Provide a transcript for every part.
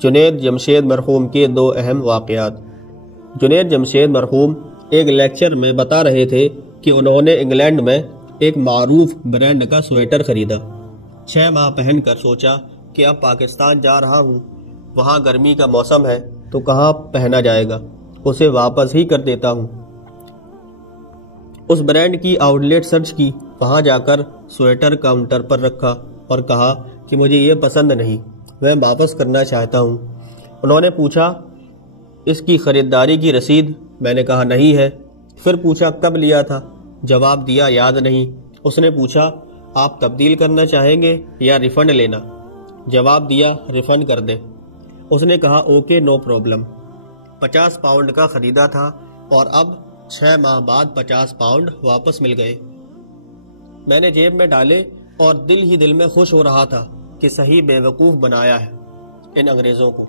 جنید جمشید مرحوم کے دو اہم واقعات۔ جنید جمشید مرحوم ایک لیکچر میں بتا رہے تھے کہ انہوں نے انگلینڈ میں ایک معروف برانڈ کا سویٹر خریدا۔ 6 ماہ پہن کر سوچا کہ اب پاکستان جا رہا ہوں، وہاں گرمی کا موسم ہے تو کہاں پہنا جائے گا، اسے واپس ہی کر دیتا ہوں۔ اس برانڈ کی آؤٹ لیٹ سرچ کی، وہاں جا کر سویٹر کاؤنٹر پر رکھا اور کہا کہ مجھے یہ پسند نہیں، میں واپس کرنا چاہتا ہوں۔ انہوں نے پوچھا اس کی خریداری کی رسید؟ میں نے کہا نہیں ہے۔ پھر پوچھا کب لیا تھا؟ جواب دیا یاد نہیں۔ اس نے پوچھا آپ تبدیل کرنا چاہیں گے یا ریفنڈ لینا؟ جواب دیا ریفنڈ کر دیں۔ اس نے کہا اوکے نو پرابلم۔ 50 پاؤنڈ کا خریدا تھا اور اب 6 ماہ بعد 50 پاؤنڈ واپس مل گئے۔ میں نے جیب میں ڈالے اور دل ہی دل میں خوش ہو رہا تھا کہ صحیح بیوقوف بنایا ہے ان انگریزوں کو۔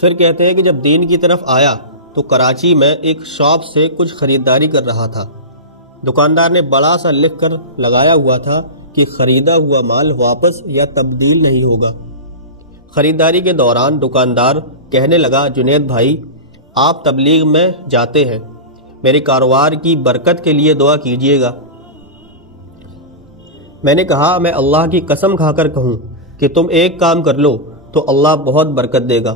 پھر کہتے ہیں کہ جب دین کی طرف آیا تو کراچی میں ایک شاپ سے کچھ خریداری کر رہا تھا۔ دکاندار نے بڑا سا لکھ کر لگایا ہوا تھا کہ خریدا ہوا مال واپس یا تبدیل نہیں ہوگا۔ خریداری کے دوران دکاندار کہنے لگا جنید بھائی آپ تبلیغ میں جاتے ہیں، میرے کاروبار کی برکت کے لیے دعا کیجیے گا۔ میں نے کہا میں اللہ کی قسم کھا کر کہوں کہ تم ایک کام کر لو تو اللہ بہت برکت دے گا۔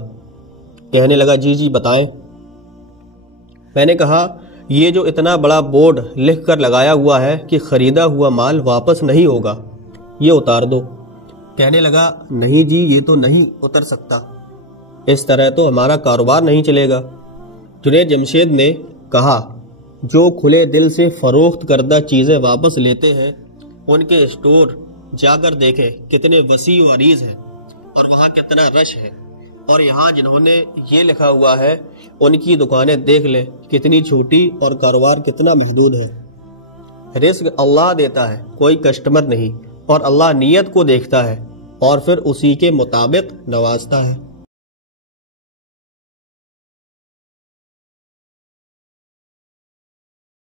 کہنے لگا جی بتائیں۔ میں نے کہا یہ جو اتنا بڑا بورڈ لکھ کر لگایا ہوا ہے کہ خریدا ہوا مال واپس نہیں ہوگا، یہ اتار دو۔ کہنے لگا نہیں جی یہ تو نہیں اتر سکتا، اس طرح تو ہمارا کاروبار نہیں چلے گا۔ جنید جمشید نے کہا جو کھلے دل سے فروخت کردہ چیزیں واپس لیتے ہیں ان کے اسٹور جا کر دیکھیں کتنے وسیع و عریض ہیں اور وہاں کتنا رش ہے، اور یہاں جنہوں نے یہ لکھا ہوا ہے ان کی دکانیں دیکھ لیں کتنی چھوٹی اور کاروبار کتنا محدود ہے۔ رزق اللہ دیتا ہے، کوئی کسٹمر نہیں، اور اللہ نیت کو دیکھتا ہے اور پھر اسی کے مطابق نوازتا ہے۔